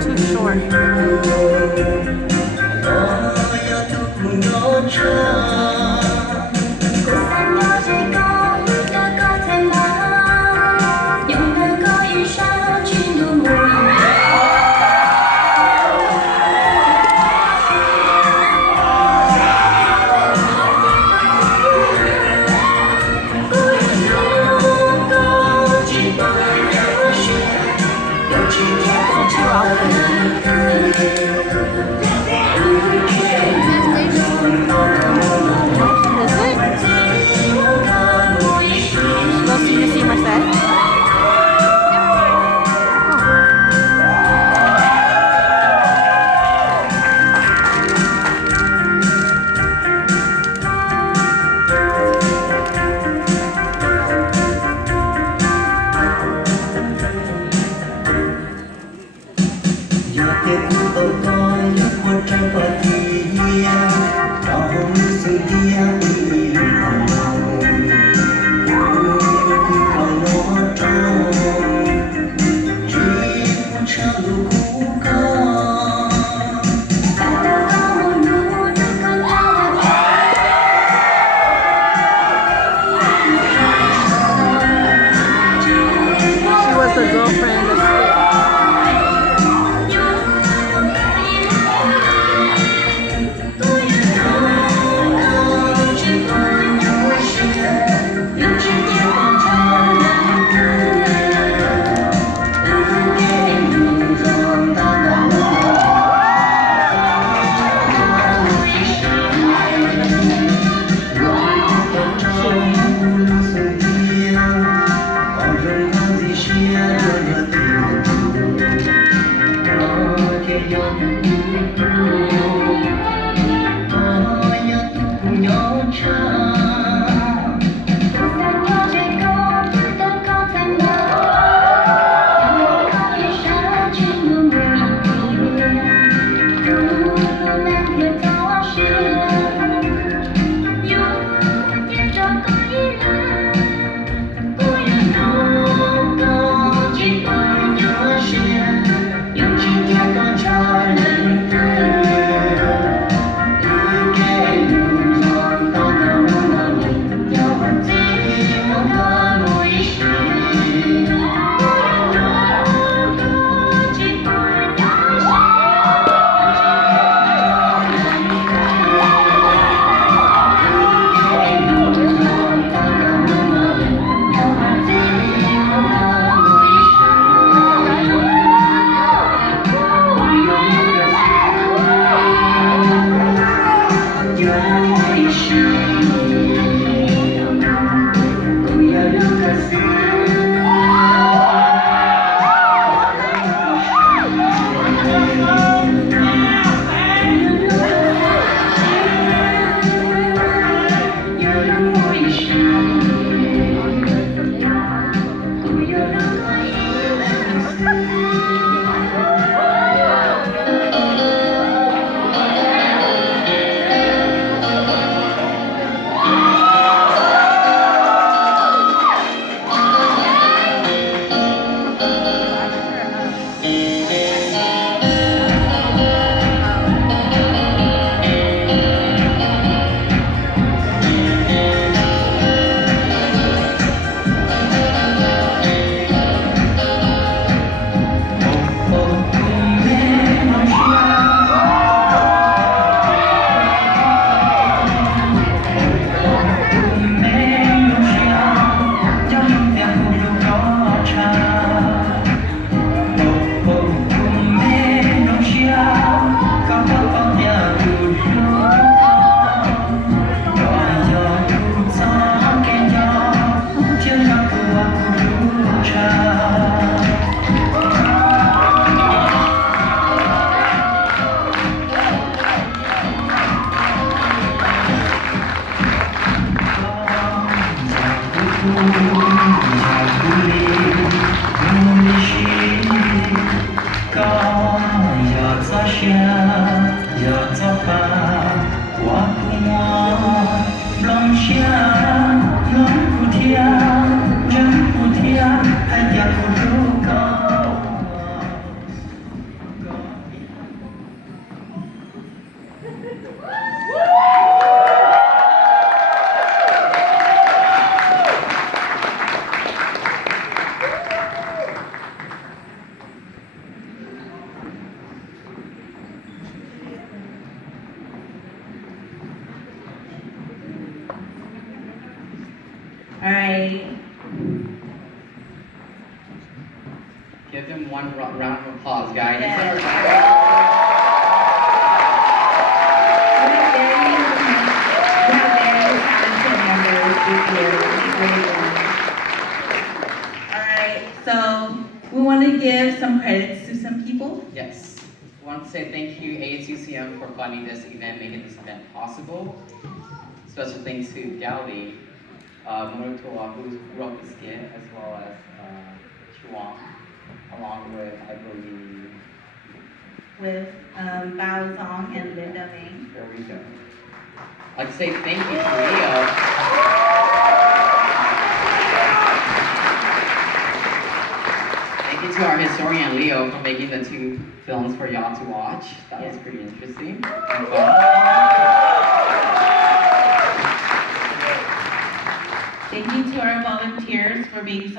Too short. All right. Give them one round of applause, guys. Yes. These are We have very talented members this year, which is really good. All right, so we want to give some credits to some people. Yes. I want to say thank you, ASUCM, for funding this event, making this event possible. Special thanks to Gaudi, Morotoa, who wrote the skit, as well as Chuang, along with, I believe, With Bao Zong and Linda Ming. there we go. I'd like to say thank you to Leo. Thank you to our historian Leo for making the 2 films for y'all to watch. That was pretty interesting and fun. Thank you to our volunteers for being so